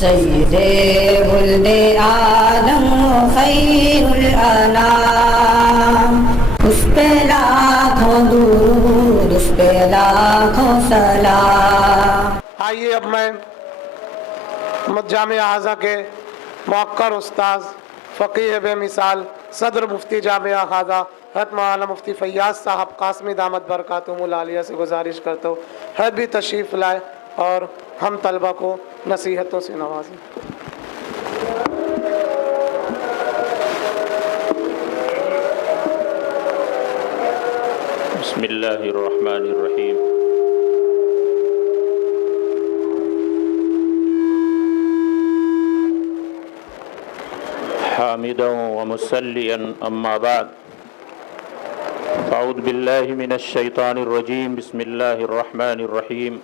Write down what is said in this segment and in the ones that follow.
سید ولد آدم خیر الانام، اس پہ لاکھوں درود، اس پہ لاکھوں سلام۔ آئیے اب میں جامعہ اعظہ کے موقر استاذ فقیہ بے مثال صدر مفتی جامعہ اعظہ حضرت مولانا مفتی فیاض صاحب قاسمی دامت برکاتہم العالیہ سے گزارش کرتا ہوں حضرت بھی تشریف لائے اور ہم طلبہ کو نصیحتوں سے نوازیں۔ بسم اللہ الرحمن الرحیم۔ حامدا ومصلیا اما بعد، فاعوذ باللہ من الشیطان الرجیم، بسم اللہ الرحمن الرحیم۔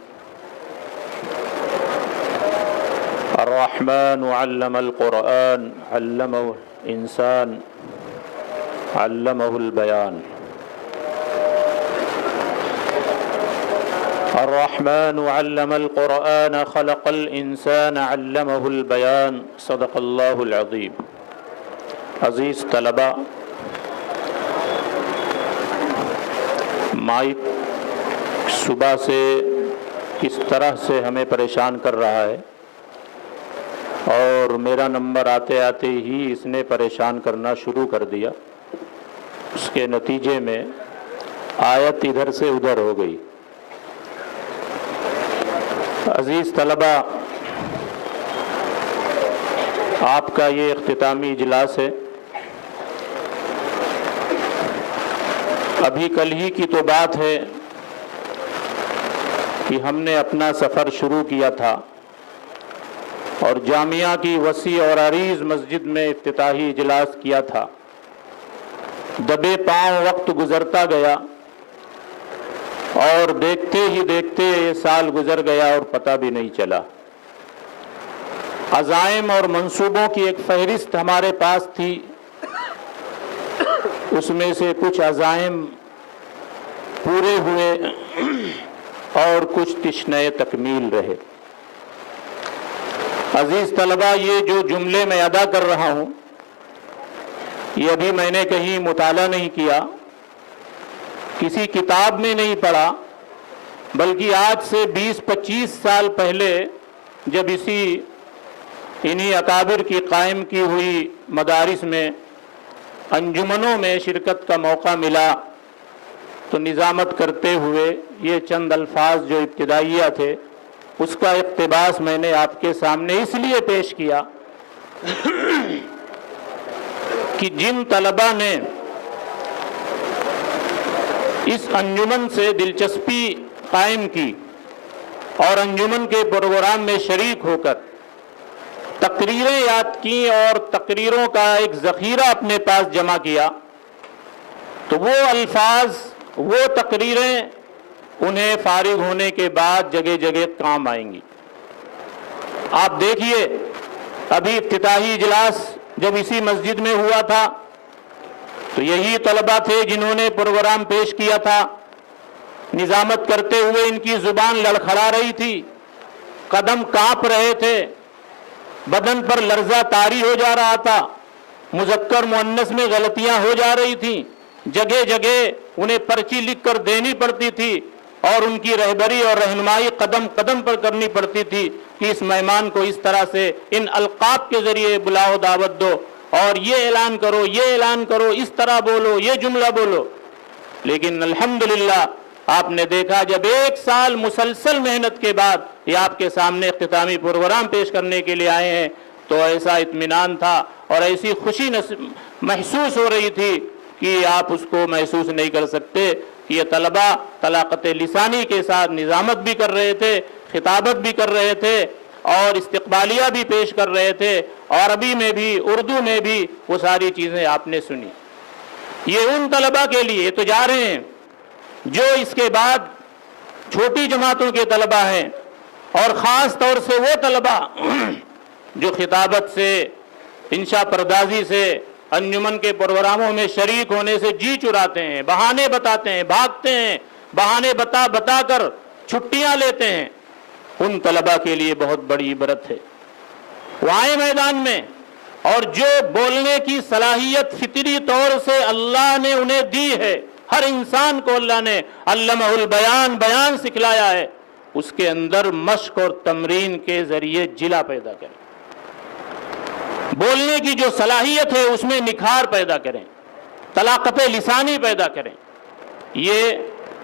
الرحمن علم القرآن علمہ الانسان علمہ البیان۔ الرحمن علم القرآن خلق الانسان علمہ البیان، صدق اللہ العظیم۔ عزیز طلبہ، مائک صبح سے کس طرح سے ہمیں پریشان کر رہا ہے، اور میرا نمبر آتے آتے ہی اس نے پریشان کرنا شروع کر دیا۔ اس کے نتیجے میں آیت ادھر سے ادھر ہو گئی۔ عزیز طلبہ، آپ کا یہ اختتامی اجلاس ہے۔ ابھی کل ہی کی تو بات ہے کہ ہم نے اپنا سفر شروع کیا تھا اور جامعہ کی وسیع اور عریض مسجد میں افتتاحی اجلاس کیا تھا۔ دبے پاؤں وقت گزرتا گیا اور دیکھتے ہی دیکھتے یہ سال گزر گیا اور پتہ بھی نہیں چلا۔ عزائم اور منصوبوں کی ایک فہرست ہمارے پاس تھی، اس میں سے کچھ عزائم پورے ہوئے اور کچھ تشنہ تکمیل رہے۔ عزیز طلبہ، یہ جو جملے میں ادا کر رہا ہوں، یہ ابھی میں نے کہیں مطالعہ نہیں کیا، کسی کتاب میں نہیں پڑھا، بلکہ آج سے 20-25 سال پہلے جب انہی اکابر کی قائم کی ہوئی مدارس میں انجمنوں میں شرکت کا موقع ملا تو نظامت کرتے ہوئے یہ چند الفاظ جو ابتدائیہ تھے اس کا اقتباس میں نے آپ کے سامنے اس لیے پیش کیا کہ جن طلبہ نے اس انجمن سے دلچسپی قائم کی اور انجمن کے پروگرام میں شریک ہو کر تقریریں یاد کی اور تقریروں کا ایک ذخیرہ اپنے پاس جمع کیا، تو وہ الفاظ، وہ تقریریں انہیں فارغ ہونے کے بعد جگہ جگہ کام آئیں گی۔ آپ دیکھیے، ابھی افتتاحی اجلاس جب اسی مسجد میں ہوا تھا تو یہی طلبہ تھے جنہوں نے پروگرام پیش کیا تھا۔ نظامت کرتے ہوئے ان کی زبان لڑکھڑا رہی تھی، قدم کانپ رہے تھے، بدن پر لرزہ طاری ہو جا رہا تھا، مذکر مؤنث میں غلطیاں ہو جا رہی تھیں، جگہ جگہ انہیں پرچی لکھ کر دینی پڑتی تھی اور ان کی رہبری اور رہنمائی قدم قدم پر کرنی پڑتی تھی کہ اس مہمان کو اس طرح سے ان القاب کے ذریعے بلاؤ، دعوت دو اور یہ اعلان کرو، یہ اعلان کرو، اس طرح بولو، یہ جملہ بولو۔ لیکن الحمدللہ آپ نے دیکھا جب 1 سال مسلسل محنت کے بعد یہ آپ کے سامنے اختتامی پروگرام پیش کرنے کے لیے آئے ہیں تو ایسا اطمینان تھا اور ایسی خوشی محسوس ہو رہی تھی کہ آپ اس کو محسوس نہیں کر سکتے کہ یہ طلبہ طلاقت لسانی کے ساتھ نظامت بھی کر رہے تھے، خطابت بھی کر رہے تھے اور استقبالیہ بھی پیش کر رہے تھے، عربی میں بھی اردو میں بھی وہ ساری چیزیں آپ نے سنی۔ یہ ان طلبہ کے لیے تو جا رہے ہیں جو اس کے بعد چھوٹی جماعتوں کے طلبہ ہیں، اور خاص طور سے وہ طلبہ جو خطابت سے، انشاء پردازی سے، انجمن کے پروگراموں میں شریک ہونے سے جی چراتے ہیں، بہانے بتاتے ہیں، بھاگتے ہیں، بہانے بتا کر چھٹیاں لیتے ہیں، ان طلبہ کے لیے بہت بڑی عبرت ہے۔ وہ آئے میدان میں، اور جو بولنے کی صلاحیت فطری طور سے اللہ نے انہیں دی ہے، ہر انسان کو اللہ نے علمہ البیان، بیان سکھلایا ہے، اس کے اندر مشق اور تمرین کے ذریعے جلا پیدا کریں، بولنے کی جو صلاحیت ہے اس میں نکھار پیدا کریں، طلاقت لسانی پیدا کریں۔ یہ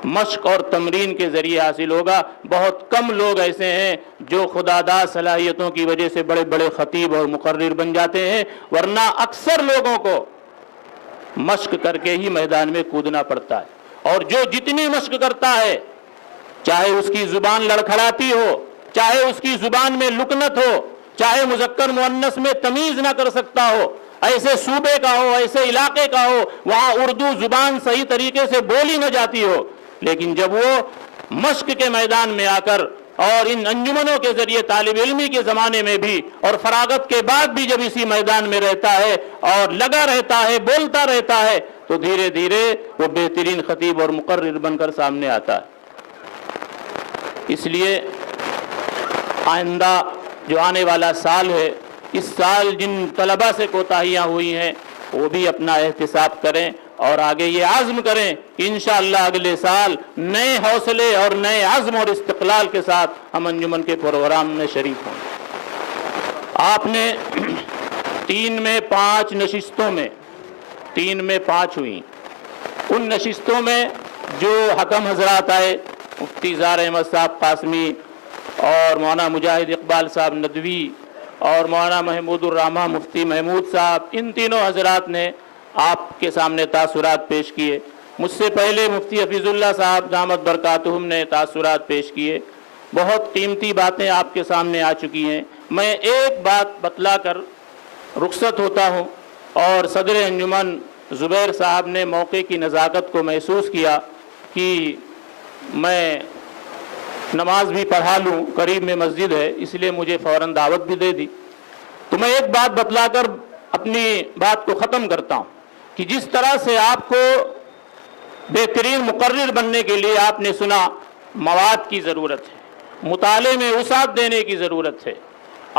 مشق اور تمرین کے ذریعے حاصل ہوگا۔ بہت کم لوگ ایسے ہیں جو خداداد صلاحیتوں کی وجہ سے بڑے بڑے خطیب اور مقرر بن جاتے ہیں، ورنہ اکثر لوگوں کو مشق کر کے ہی میدان میں کودنا پڑتا ہے، اور جو جتنی مشق کرتا ہے، چاہے اس کی زبان لڑکھڑاتی ہو، چاہے اس کی زبان میں لکنت ہو، چاہے مذکر مؤنث میں تمیز نہ کر سکتا ہو، ایسے صوبے کا ہو، ایسے علاقے کا ہو وہاں اردو زبان صحیح طریقے سے بولی نہ جاتی ہو، لیکن جب وہ مشق کے میدان میں آ کر اور ان انجمنوں کے ذریعے طالب علمی کے زمانے میں بھی اور فراغت کے بعد بھی جب اسی میدان میں رہتا ہے اور لگا رہتا ہے، بولتا رہتا ہے، تو دھیرے دھیرے وہ بہترین خطیب اور مقرر بن کر سامنے آتا ہے۔ اس لیے آئندہ جو آنے والا سال ہے، اس سال جن طلبہ سے کوتاہیاں ہوئی ہیں وہ بھی اپنا احتساب کریں اور آگے یہ عزم کریں کہ انشاءاللہ اگلے سال نئے حوصلے اور نئے عزم اور استقلال کے ساتھ ہم انجمن کے پروگرام میں شریک ہوں۔ آپ نے 3 میں 5 نشستوں میں 3 میں 5 ہوئی، ان نشستوں میں جو حکم حضرات آئے، مفتی زار احمد صاحب قاسمی اور مولانا مجاہد اقبال صاحب ندوی اور مولانا محمود الرحمہ مفتی محمود صاحب، ان تینوں حضرات نے آپ کے سامنے تاثرات پیش کیے۔ مجھ سے پہلے مفتی حفیظ اللہ صاحب دامت برکاتہم نے تاثرات پیش کیے۔ بہت قیمتی باتیں آپ کے سامنے آ چکی ہیں۔ میں ایک بات بتلا کر رخصت ہوتا ہوں، اور صدر انجمن زبیر صاحب نے موقع کی نزاکت کو محسوس کیا کہ میں نماز بھی پڑھا لوں، قریب میں مسجد ہے، اس لیے مجھے فوراً دعوت بھی دے دی۔ تو میں ایک بات بتلا کر اپنی بات کو ختم کرتا ہوں کہ جس طرح سے آپ کو بہترین مقرر بننے کے لیے آپ نے سنا مواد کی ضرورت ہے، مطالعے میں وسعت دینے کی ضرورت ہے،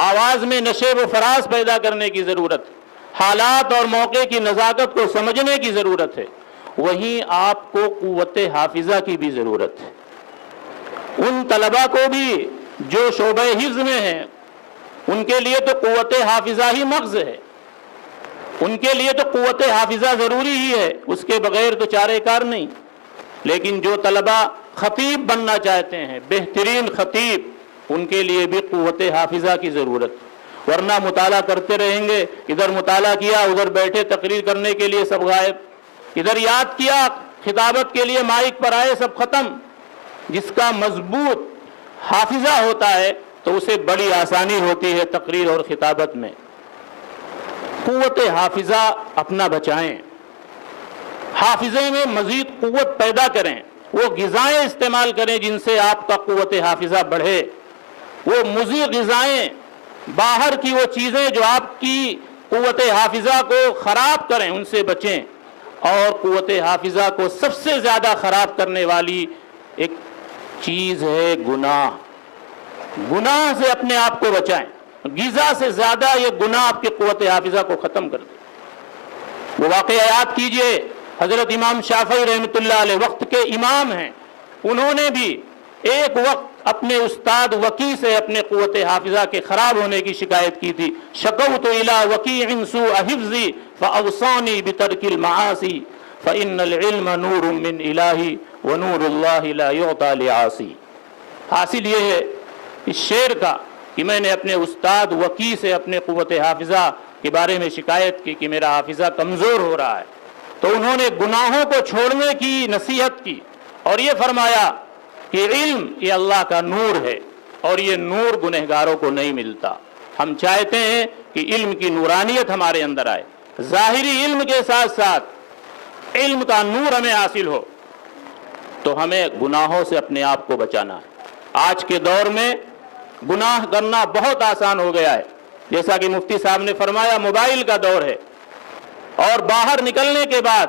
آواز میں نشیب و فراز پیدا کرنے کی ضرورت ہے، حالات اور موقع کی نزاکت کو سمجھنے کی ضرورت ہے، وہیں آپ کو قوت حافظہ کی بھی ضرورت ہے۔ ان طلبہ کو بھی جو شعبہ حفظ میں ہیں، ان کے لیے تو قوت حافظہ ہی مغز ہے، ان کے لیے تو قوت حافظہ ضروری ہی ہے، اس کے بغیر تو چارے کار نہیں۔ لیکن جو طلبہ خطیب بننا چاہتے ہیں، بہترین خطیب، ان کے لیے بھی قوت حافظہ کی ضرورت ہے، ورنہ مطالعہ کرتے رہیں گے، ادھر مطالعہ کیا، ادھر بیٹھے تقریر کرنے کے لیے سب غائب، ادھر یاد کیا، خطابت کے لیے مائک پر آئے سب ختم۔ جس کا مضبوط حافظہ ہوتا ہے تو اسے بڑی آسانی ہوتی ہے تقریر اور خطابت میں۔ قوت حافظہ اپنا بچائیں، حافظے میں مزید قوت پیدا کریں، وہ غذائیں استعمال کریں جن سے آپ کا قوت حافظہ بڑھے، وہ مضر غذائیں، باہر کی وہ چیزیں جو آپ کی قوت حافظہ کو خراب کریں ان سے بچیں، اور قوت حافظہ کو سب سے زیادہ خراب کرنے والی ایک چیز ہے گناہ۔ گناہ سے اپنے آپ کو بچائیں، غذا سے زیادہ یہ گناہ آپ کی قوت حافظہ کو ختم کر دے۔ وہ واقعہ یاد کیجئے، حضرت امام شافعی رحمۃ اللہ علیہ وقت کے امام ہیں، انہوں نے بھی ایک وقت اپنے استاد وکی سے اپنے قوت حافظہ کے خراب ہونے کی شکایت کی تھی۔ شکوت الی وکیع سوء حفظی فاوصانی بترک المعاصی فإن العلم نور من الہی ونور اللہ لا یعطی لعاصی۔ حاصل یہ ہے اس شعر کا کہ میں نے اپنے استاد وکی سے اپنے قوت حافظہ کے بارے میں شکایت کی کہ میرا حافظہ کمزور ہو رہا ہے، تو انہوں نے گناہوں کو چھوڑنے کی نصیحت کی اور یہ فرمایا کہ علم یہ اللہ کا نور ہے، اور یہ نور گنہگاروں کو نہیں ملتا۔ ہم چاہتے ہیں کہ علم کی نورانیت ہمارے اندر آئے، ظاہری علم کے ساتھ ساتھ علم کا نور ہمیں حاصل ہو، تو ہمیں گناہوں سے اپنے آپ کو بچانا ہے۔ آج کے دور میں گناہ کرنا بہت آسان ہو گیا ہے، جیسا کہ مفتی صاحب نے فرمایا موبائل کا دور ہے، اور باہر نکلنے کے بعد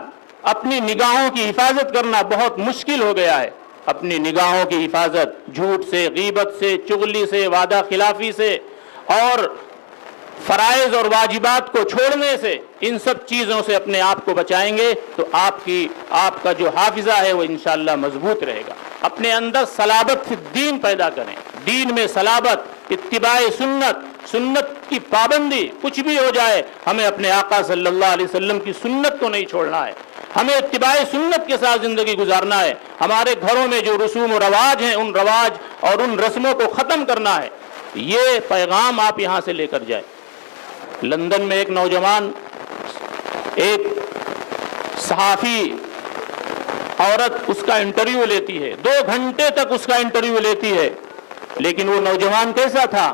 اپنی نگاہوں کی حفاظت کرنا بہت مشکل ہو گیا ہے۔ اپنی نگاہوں کی حفاظت جھوٹ سے، غیبت سے، چغلی سے، وعدہ خلافی سے اور فرائض اور واجبات کو چھوڑنے سے، ان سب چیزوں سے اپنے آپ کو بچائیں گے تو آپ کا جو حافظہ ہے وہ انشاءاللہ مضبوط رہے گا۔ اپنے اندر صلابت فی الدین پیدا کریں، دین میں صلابت، اتباع سنت کی پابندی، کچھ بھی ہو جائے ہمیں اپنے آقا صلی اللہ علیہ وسلم کی سنت کو نہیں چھوڑنا ہے، ہمیں اتباع سنت کے ساتھ زندگی گزارنا ہے۔ ہمارے گھروں میں جو رسوم و رواج ہیں ان رواج اور ان رسموں کو ختم کرنا ہے۔ یہ پیغام آپ یہاں سے لے کر جائیں۔ لندن میں ایک نوجوان، ایک صحافی عورت اس کا انٹرویو لیتی ہے، 2 گھنٹے تک اس کا انٹرویو لیتی ہے، لیکن وہ نوجوان کیسا تھا؟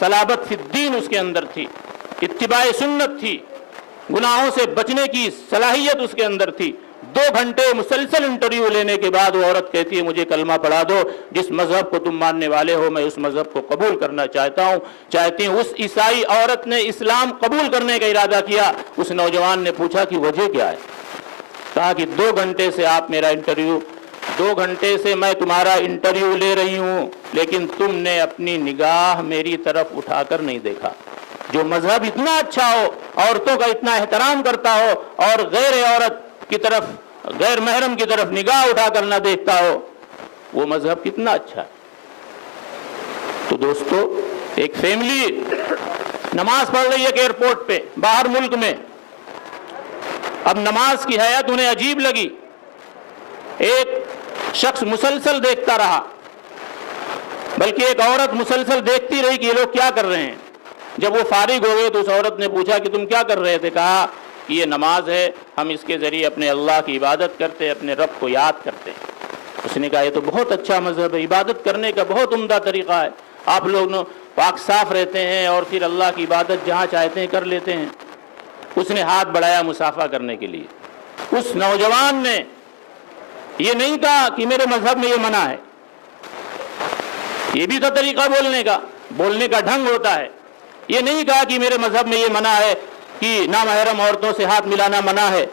صلابت فی الدین اس کے اندر تھی، اتباع سنت تھی، گناہوں سے بچنے کی صلاحیت اس کے اندر تھی۔ 2 گھنٹے مسلسل انٹرویو لینے کے بعد وہ عورت کہتی ہے مجھے کلمہ پڑھا دو، جس مذہب کو تم ماننے والے ہو میں اس مذہب کو قبول کرنا چاہتی ہوں۔ اس عیسائی عورت نے اسلام قبول کرنے کا ارادہ کیا۔ اس نوجوان نے پوچھا کہ وجہ کیا ہے؟ کہا کہ 2 گھنٹے سے آپ میرا انٹرویو، 2 گھنٹے سے میں تمہارا انٹرویو لے رہی ہوں، لیکن تم نے اپنی نگاہ میری طرف اٹھا کر نہیں دیکھا۔ جو مذہب اتنا اچھا ہو، عورتوں کا اتنا احترام کرتا ہو اور غیر عورت کی طرف، غیر محرم کی طرف نگاہ اٹھا کر نہ دیکھتا ہو، وہ مذہب کتنا اچھا ہے۔ تو دوستو، ایک فیملی نماز پڑھ رہی ہے کہ ایئرپورٹ پہ باہر ملک میں، اب نماز کی حیت انہیں عجیب لگی، ایک شخص مسلسل دیکھتا رہا، بلکہ ایک عورت مسلسل دیکھتی رہی کہ یہ لوگ کیا کر رہے ہیں۔ جب وہ فارغ ہو گئے تو اس عورت نے پوچھا کہ تم کیا کر رہے تھے؟ کہا کہ یہ نماز ہے، ہم اس کے ذریعے اپنے اللہ کی عبادت کرتے ہیں، اپنے رب کو یاد کرتے ہیں۔ اس نے کہا یہ تو بہت اچھا مذہب ہے، عبادت کرنے کا بہت عمدہ طریقہ ہے، آپ لوگ پاک صاف رہتے ہیں اور پھر اللہ کی عبادت جہاں چاہتے ہیں کر لیتے ہیں۔ اس نے ہاتھ بڑھایا مصافحہ کرنے کے لیے۔ اس نوجوان نے یہ نہیں کہا کہ میرے مذہب میں یہ منع ہے، یہ بھی تو طریقہ بولنے کا ڈھنگ ہوتا ہے۔ یہ نہیں کہا کہ میرے مذہب میں یہ منع ہے کہ نامحرم عورتوں سے ہاتھ ملانا منع ہے۔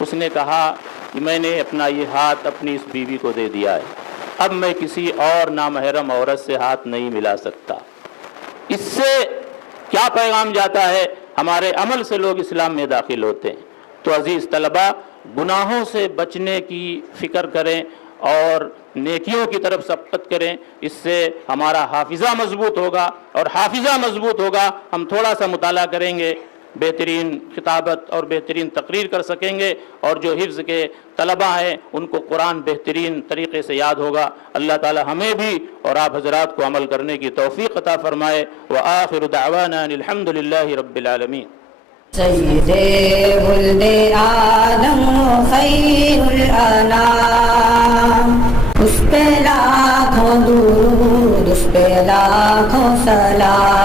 اس نے کہا کہ میں نے اپنا یہ ہاتھ اپنی اس بیوی کو دے دیا ہے، اب میں کسی اور نامحرم عورت سے ہاتھ نہیں ملا سکتا۔ اس سے کیا پیغام جاتا ہے؟ ہمارے عمل سے لوگ اسلام میں داخل ہوتے ہیں۔ تو عزیز طلبہ، گناہوں سے بچنے کی فکر کریں اور نیکیوں کی طرف سبقت کریں، اس سے ہمارا حافظہ مضبوط ہوگا، اور حافظہ مضبوط ہوگا ہم تھوڑا سا مطالعہ کریں گے، بہترین خطابت اور بہترین تقریر کر سکیں گے، اور جو حفظ کے طلبہ ہیں ان کو قرآن بہترین طریقے سے یاد ہوگا۔ اللہ تعالی ہمیں بھی اور آپ حضرات کو عمل کرنے کی توفیق عطا فرمائے۔ وآخر دعوانا الحمد للہ رب العالمین۔ سید ولد آدم خیر الانام، اس پہ لاکھوں درود، اس پہ لاکھوں سلام۔